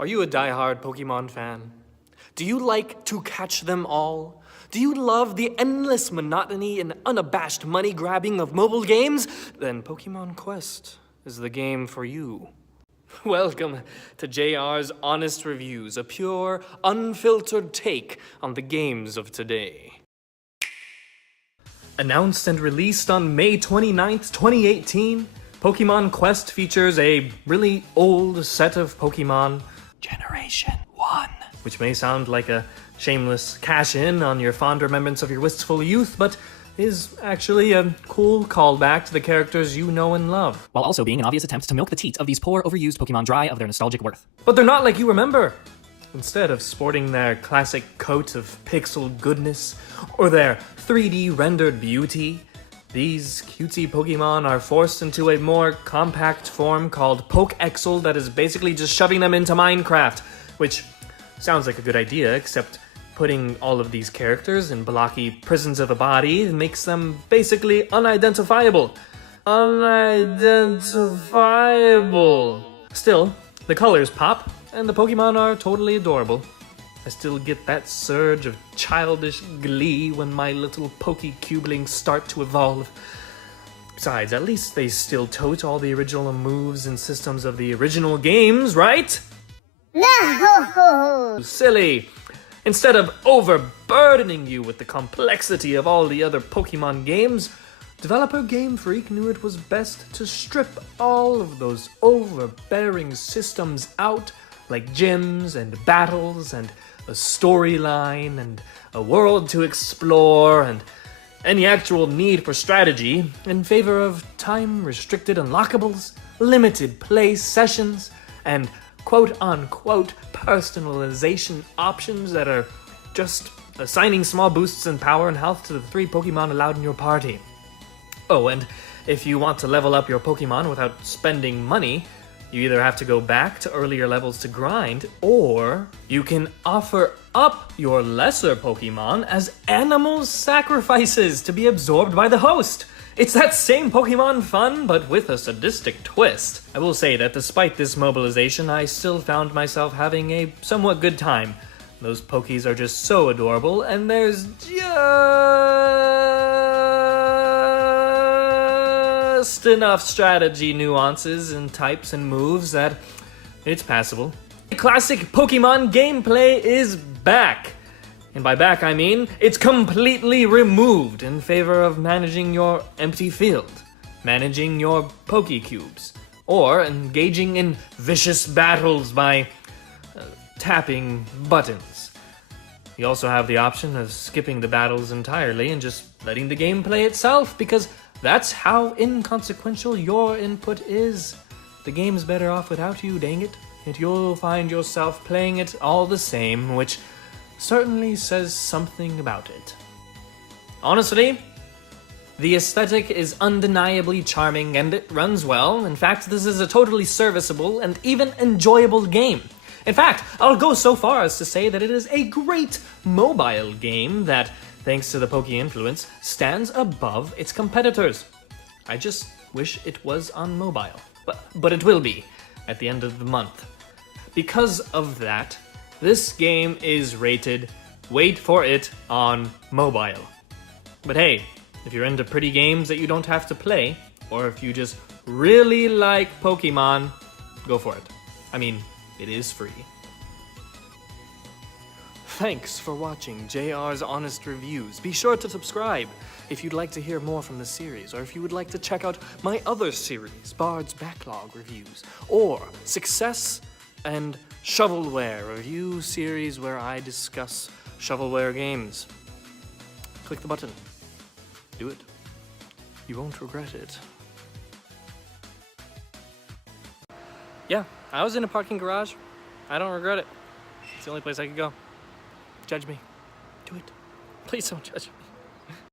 Are you a die-hard Pokemon fan? Do you like to catch them all? Do you love the endless monotony and unabashed money grabbing of mobile games? Then Pokemon Quest is the game for you. Welcome to JR's Honest Reviews, a pure, unfiltered take on the games of today. Announced and released on May 29th, 2018, Pokemon Quest features a really old set of Pokemon, Generation 1. Which may sound like a shameless cash-in on your fond remembrance of your wistful youth, but is actually a cool callback to the characters you know and love. While also being an obvious attempt to milk the teat of these poor, overused Pokemon dry of their nostalgic worth. But they're not like you remember. Instead of sporting their classic coat of pixel goodness, or their 3D rendered beauty, these cutesy Pokemon are forced into a more compact form called Poke-Exel that is basically just shoving them into Minecraft, which sounds like a good idea, except putting all of these characters in blocky prisons of a body makes them basically unidentifiable. Unidentifiable. Still, the colors pop, and the Pokemon are totally adorable. I still get that surge of childish glee when my little Pokecublings start to evolve. Besides, at least they still tote all the original moves and systems of the original games, right? No! Silly! Instead of overburdening you with the complexity of all the other Pokemon games, developer Game Freak knew it was best to strip all of those overbearing systems out, like gyms and battles and a storyline and a world to explore and any actual need for strategy in favor of time-restricted unlockables, limited play sessions, and quote-unquote personalization options that are just assigning small boosts in power and health to the 3 Pokemon allowed in your party. Oh, and if you want to level up your Pokemon without spending money, you either have to go back to earlier levels to grind, or you can offer up your lesser Pokemon as animal sacrifices to be absorbed by the host. It's that same Pokemon fun, but with a sadistic twist. I will say that despite this mobilization, I still found myself having a somewhat good time. Those Pokies are just so adorable, and there's just enough strategy nuances and types and moves that it's passable. Classic Pokemon gameplay is back. And by back I mean, it's completely removed in favor of managing your empty field, managing your Pokecubes, or engaging in vicious battles by tapping buttons. You also have the option of skipping the battles entirely and just letting the game play itself, because that's how inconsequential your input is. The game's better off without you, dang it. And you'll find yourself playing it all the same, which certainly says something about it. Honestly, the aesthetic is undeniably charming and it runs well. In fact, this is a totally serviceable and even enjoyable game. In fact, I'll go so far as to say that it is a great mobile game that, thanks to the Poke influence, stands above its competitors. I just wish it was on mobile, but it will be at the end of the month. Because of that, this game is rated, wait for it, on mobile. But hey, if you're into pretty games that you don't have to play, or if you just really like Pokemon, go for it. I mean, it is free. Thanks for watching JR's Honest Reviews. Be sure to subscribe if you'd like to hear more from the series, or if you would like to check out my other series, Bard's Backlog Reviews, or Success and Shovelware Review series where I discuss shovelware games. Click the button. Do it. You won't regret it. Yeah, I was in a parking garage. I don't regret it. It's the only place I could go. Judge me. Do it. Please don't judge me.